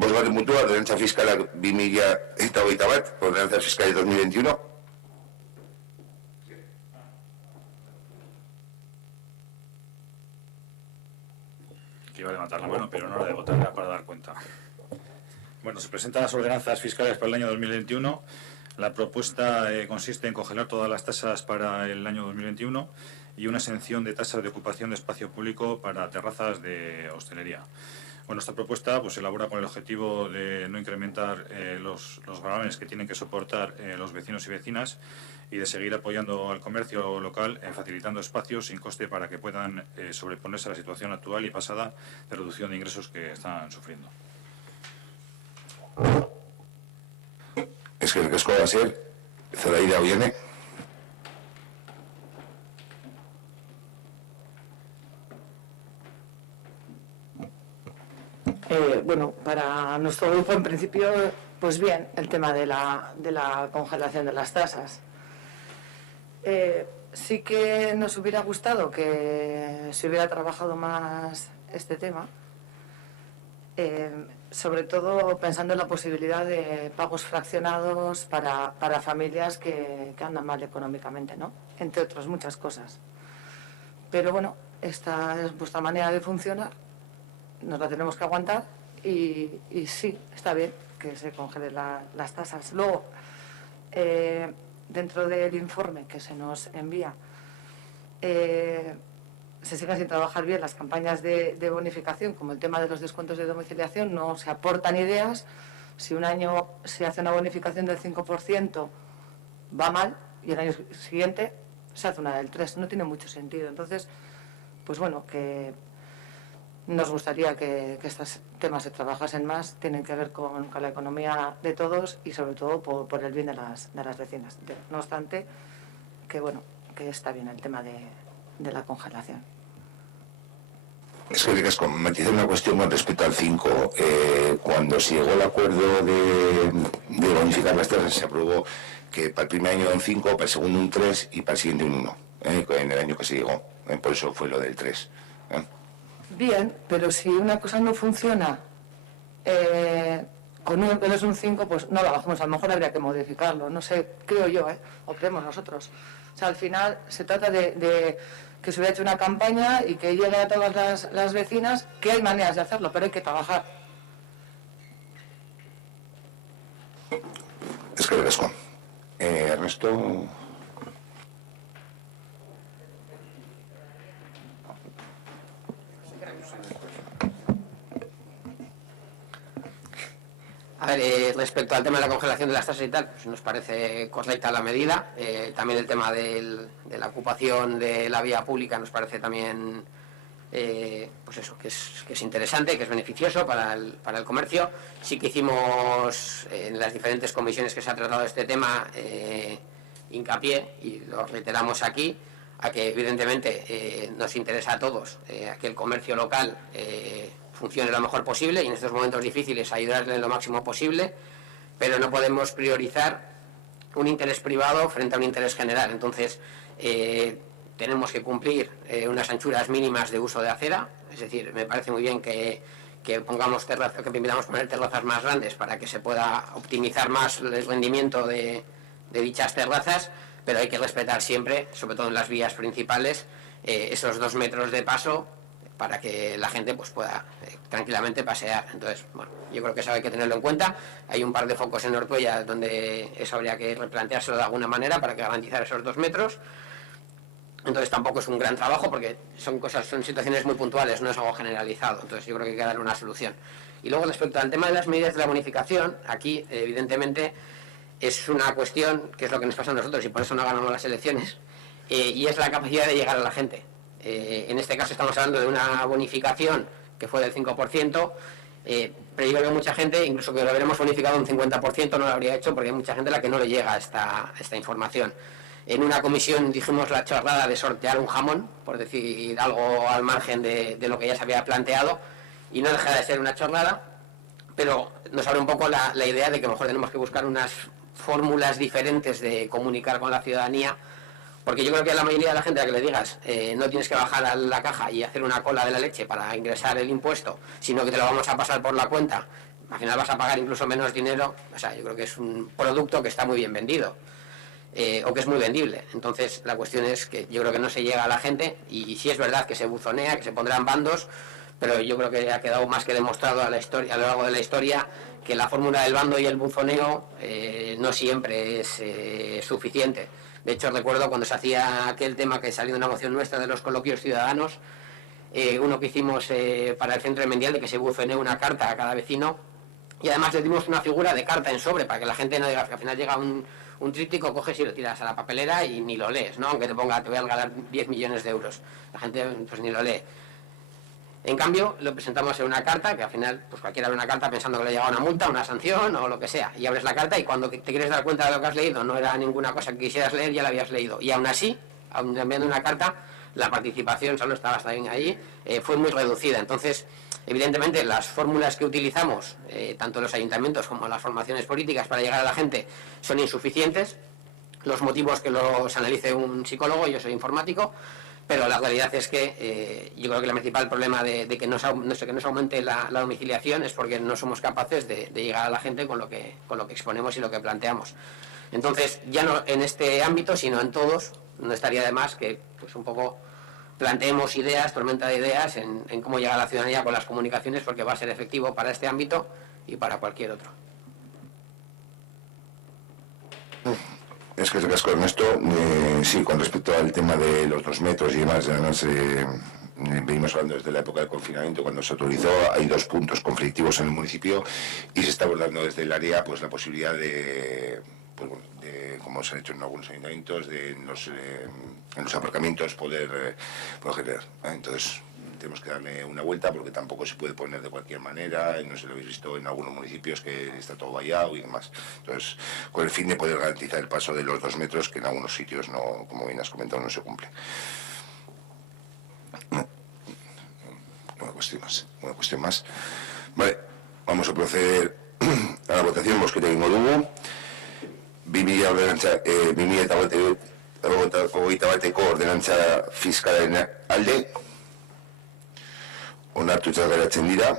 Bost baten puntua, ordenantza fiskalak 2021, ordenantza fiskalak 2021. Que iba a levantar la mano, pero no la de votar para dar cuenta. Bueno, se presentan las ordenanzas fiscales para el año 2021. La propuesta consiste en congelar todas las tasas para el año 2021 y una exención de tasas de ocupación de espacio público para terrazas de hostelería. Bueno, esta propuesta pues, se elabora con el objetivo de no incrementar los gravámenes que tienen que soportar los vecinos y vecinas y de seguir apoyando al comercio local, facilitando espacios sin coste para que puedan sobreponerse a la situación actual y pasada de reducción de ingresos que están sufriendo. Es que el casco va a ser Zoraida viene. Bueno, para nuestro grupo en principio, pues bien, el tema de la congelación de las tasas. Sí que nos hubiera gustado que se hubiera trabajado más este tema, sobre todo pensando en la posibilidad de pagos fraccionados para familias que andan mal económicamente, ¿no? Entre otras muchas cosas. Pero bueno, esta es vuestra manera de funcionar, nos la tenemos que aguantar y sí, está bien que se congelen las tasas. Luego, dentro del informe que se nos envía, se siguen sin trabajar bien las campañas de bonificación, como el tema de los descuentos de domiciliación, no se aportan ideas. Si un año se hace una bonificación del 5%, va mal, y el año siguiente se hace una del 3%, no tiene mucho sentido. Entonces, pues bueno, que nos gustaría que estos temas se trabajasen más, tienen que ver con la economía de todos y sobre todo por el bien de las vecinas. No obstante, que bueno, que está bien el tema de la congelación. Es que matizar una cuestión con respecto al 5. Cuando se llegó al acuerdo de bonificar las tasas, se aprobó que para el primer año un 5, para el segundo un 3 y para el siguiente un 1, en el año que se llegó. Por eso fue lo del 3. Bien, pero si una cosa no funciona con uno que no es un 5, pues no lo bajamos. A lo mejor habría que modificarlo, no sé, creo yo, o creemos nosotros. O sea, al final se trata de que se hubiera hecho una campaña y que llegue a todas las vecinas, que hay maneras de hacerlo, pero hay que trabajar. Es que Ernesto. A ver, respecto al tema de la congelación de las tasas y tal, pues nos parece correcta la medida. También el tema de la ocupación de la vía pública nos parece también, pues eso, que es interesante, que es beneficioso para el comercio. Sí que hicimos en las diferentes comisiones que se ha tratado este tema hincapié, y lo reiteramos aquí, a que evidentemente nos interesa a todos a que el comercio local funcione lo mejor posible y en estos momentos difíciles ayudarle lo máximo posible, pero no podemos priorizar un interés privado frente a un interés general. Entonces tenemos que cumplir unas anchuras mínimas de uso de acera, es decir, me parece muy bien que pongamos terrazas, que permitamos poner terrazas más grandes para que se pueda optimizar más el rendimiento de dichas terrazas, pero hay que respetar siempre, sobre todo en las vías principales, esos 2 metros de paso para que la gente pues pueda tranquilamente pasear. Entonces, bueno, yo creo que eso hay que tenerlo en cuenta. Hay un par de focos en Ortuella donde eso habría que replanteárselo de alguna manera para que garantizar esos 2 metros. Entonces tampoco es un gran trabajo porque son situaciones muy puntuales, no es algo generalizado. Entonces yo creo que hay que darle una solución. Y luego respecto al tema de las medidas de la bonificación, aquí evidentemente es una cuestión que es lo que nos pasa a nosotros y por eso no ganamos las elecciones, y es la capacidad de llegar a la gente. En este caso estamos hablando de una bonificación que fue del 5%, pero yo veo mucha gente, incluso que lo hubiéramos bonificado un 50%, no lo habría hecho porque hay mucha gente a la que no le llega esta información. En una comisión dijimos la chorrada de sortear un jamón, por decir algo al margen de lo que ya se había planteado, y no deja de ser una chorrada, pero nos abre un poco la idea de que a lo mejor tenemos que buscar unas fórmulas diferentes de comunicar con la ciudadanía, porque yo creo que a la mayoría de la gente a la que le digas no tienes que bajar a la caja y hacer una cola de la leche para ingresar el impuesto, sino que te lo vamos a pasar por la cuenta, al final vas a pagar incluso menos dinero. O sea, yo creo que es un producto que está muy bien vendido, o que es muy vendible. Entonces la cuestión es que yo creo que no se llega a la gente, y sí es verdad que se buzonea, que se pondrán bandos, pero yo creo que ha quedado más que demostrado a lo largo de la historia que la fórmula del bando y el buzoneo no siempre es suficiente. De hecho, recuerdo cuando se hacía aquel tema que salió de una moción nuestra de los coloquios ciudadanos, uno que hicimos para el Centro de Mendial, de que se buzoneó una carta a cada vecino, y además le dimos una figura de carta en sobre, para que la gente no diga que al final llega un tríptico, coges y lo tiras a la papelera y ni lo lees, ¿no? Aunque te ponga, te voy a regalar 10 millones de euros. La gente pues ni lo lee. En cambio, lo presentamos en una carta, que al final pues cualquiera abre una carta pensando que le llega una multa, una sanción o lo que sea, y abres la carta y cuando te quieres dar cuenta de lo que has leído no era ninguna cosa que quisieras leer, ya la habías leído. Y aún así, aún enviando una carta, la participación, solo estaba hasta bien ahí, fue muy reducida. Entonces, evidentemente, las fórmulas que utilizamos, tanto los ayuntamientos como las formaciones políticas, para llegar a la gente son insuficientes. Los motivos que los analice un psicólogo, yo soy informático, pero la realidad es que yo creo que el principal problema de que no se aumente la domiciliación es porque no somos capaces de llegar a la gente con lo que exponemos y lo que planteamos. Entonces, ya no en este ámbito, sino en todos, no estaría de más que pues un poco planteemos ideas, tormenta de ideas en cómo llegar a la ciudadanía con las comunicaciones, porque va a ser efectivo para este ámbito y para cualquier otro. Es que te casco, Ernesto. Sí, con respecto al tema de los 2 metros y demás, además venimos hablando desde la época del confinamiento, cuando se autorizó. Hay 2 puntos conflictivos en el municipio y se está abordando desde el área pues la posibilidad de, pues, bueno, como se ha hecho en algunos ayuntamientos, de en los aparcamientos poder generar. Entonces tenemos que darle una vuelta, porque tampoco se puede poner de cualquier manera, no sé, lo habéis visto en algunos municipios que está todo vallado y demás. Entonces, con el fin de poder garantizar el paso de los 2 metros, que en algunos sitios, no, como bien has comentado, no se cumple. Una cuestión más. Vale, vamos a proceder a la votación. Bozketa egingo dugu. 2021 ordenantza fiskalaren alde onartuta geratzen dira.